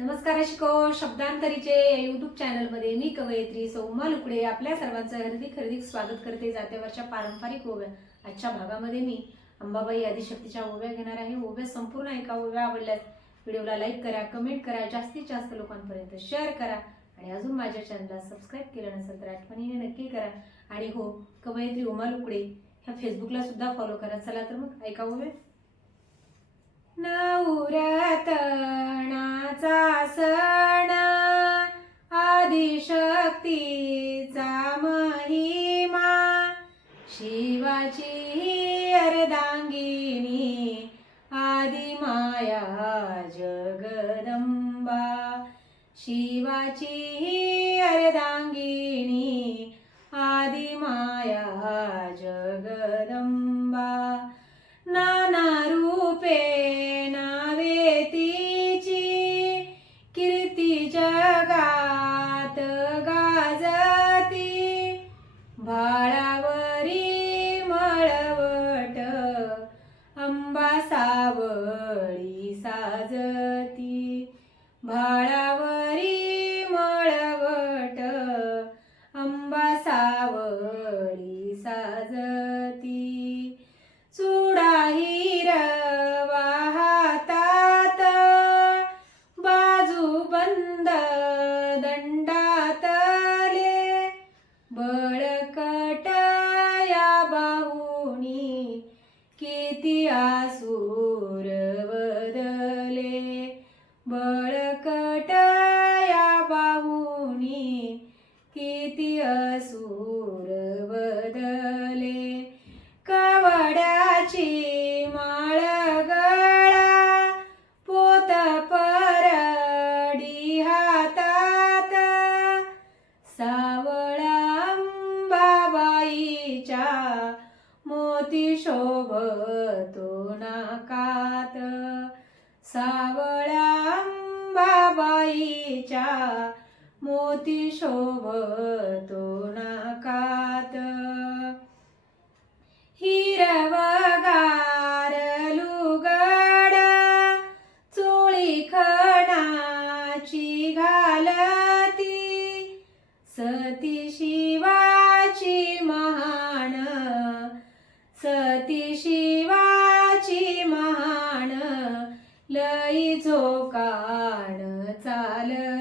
नमस्कार शिको शब्दांतरीचे या युट्यूब चॅनलमध्ये मी कवयित्री सौमा लुकडे आपल्या सर्वांचं हार्दिक हार्दिक स्वागत करते. जात्यावरच्या पारंपरिक ओव्या. आजच्या भागामध्ये मी अंबाबाई आदिशक्तीच्या ओव्या घेणार आहे. ओव्या संपूर्ण ऐका ओव्या आवडल्यास व्हिडिओला लाईक करा कमेंट करा जास्तीत जास्त लोकांपर्यंत शेअर करा आणि अजून माझ्या चॅनलला सबस्क्राईब केलं नसेल तर आठवणीने नक्की करा. आणि हो कवयित्री उमा लुकडे ह्या फेसबुकला सुद्धा फॉलो करा. चला तर मग ऐका ओव्या. शक्तीचा महिमा. शिवाची ही अर्धांगिनी आदिमाया जगदंबा. शिवाची ही अर्धांगिनी आदिमाया जगदंबा. साजती भाळावरी मळवट अंबा सावळी साजती. चुडा शोभतो नाकात. सावळ्या अंबाबाईच्या मोती शोभतो नाकात. हिरवा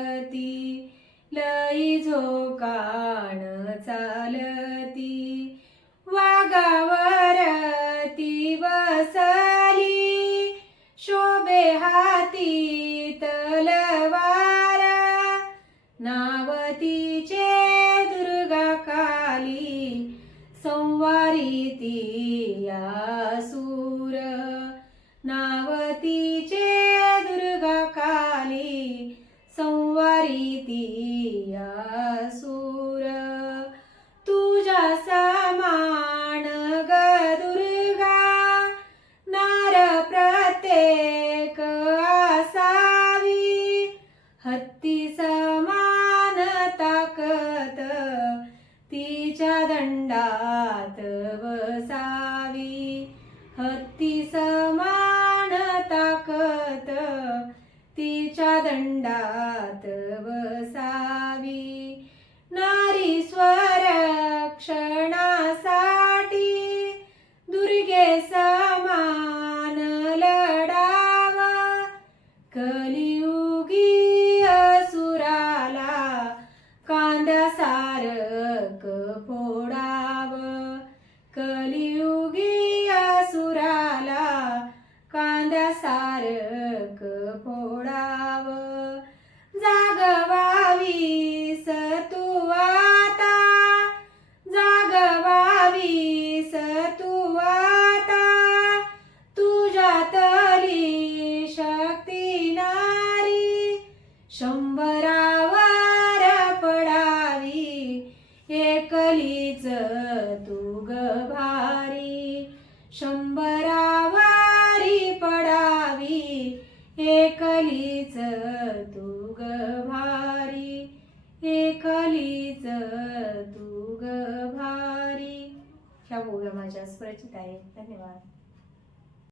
चालती लई झोकाण चालती. वागावरती बसली शोभे हाती दंडात बसावी नारी स्वरक्षणासाठी दुर्गे समान लढावा. कलियुगी असुराला कांदा सारक फोडाव. कलियुगी असुराला कांदा शंभरावर पडावी एकलीच तू भारी. शंभरावारी पडावी एकलीच तू भारी. एकलीच तू भारी. ह्या ओव्या माझ्या स्वरचित आहे. धन्यवाद.